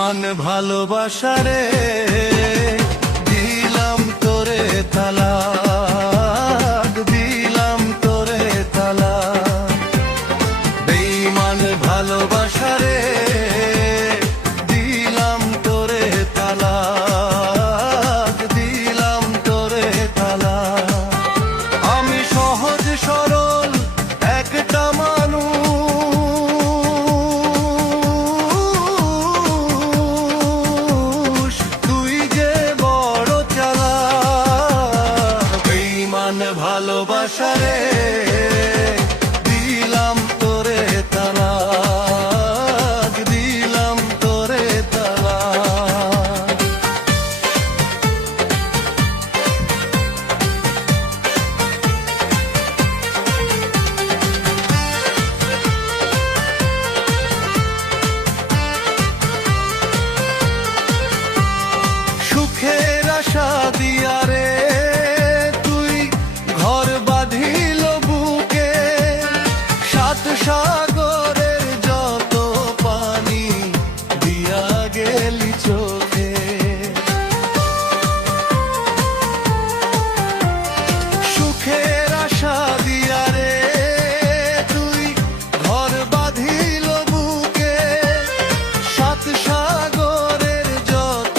বেঈমান ভালোবাসা রে দিলাম তোরে তালাক, দিলাম তোরে তালাক। বেঈমান ভালোবাসা রে দিলাম তোরে তালাক, দিলাম তোরে তালাক। আমি সহজ সরল একটা মানুষ, তুই যে বড় চালাক। বেঈমান ভালোবাসা রে দিলাম তোরে তালাক, দিলাম তোরে তালাক। সুখের আশা দিয়া রে তুই ঘর বাঁধিল বুকে, সাত সাগরের যত পানি দিয়া গেলি চোখে। সুখের আশা দিয়া রে তুই ঘর বাঁধিল বুকে, সাত সাগরের যত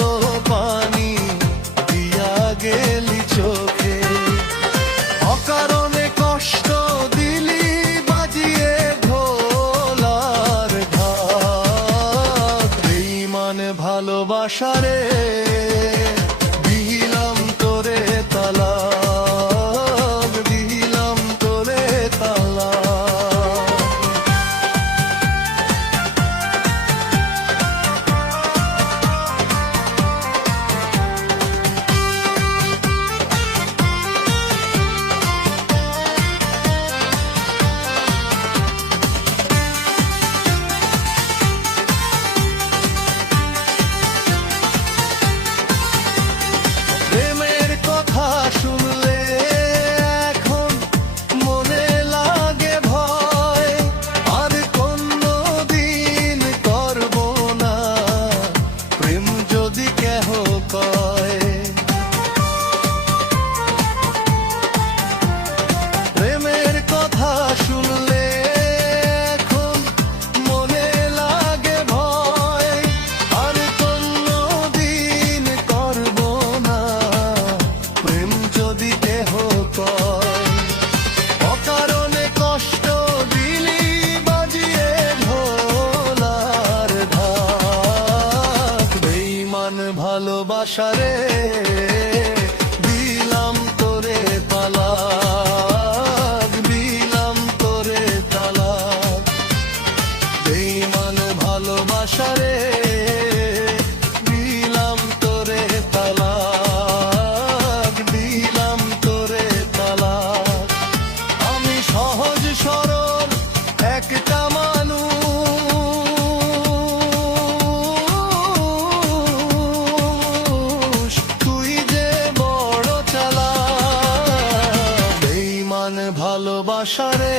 পানি দিয়া গেলি চোখে। অকারণে কষ্ট দিলি বাজিয়ে ঢোলার ঢাক। বেঈমান ভালোবাসা রে দিলাম তোরে তালাক, দিলাম তোরে তালাক। প্রেমের কথা শুনলে এখন মনে লাগে ভয়, আর কোনদিন করব না প্রেম যদি কেহ কয়। প্রেমের কথা শুনলে এখন মনে লাগে ভয়, আর কোনদিন করব না প্রেম যদি কেহ কয়। অকারণে কষ্ট দিলি বাজিয়ে ঢোলার ঢাক। বেঈমান ভালোবাসা রে দিলাম তোরে তালাক, দিলাম তোরে তালাক। বেঈমান ভালোবাসা রে দিলাম তোরে তালাক, দিলাম তোরে তালাক। আমি সহজ সরল একটা মানুষ, তুই যে বড় চালাক। বেঈমান ভালোবাসা রে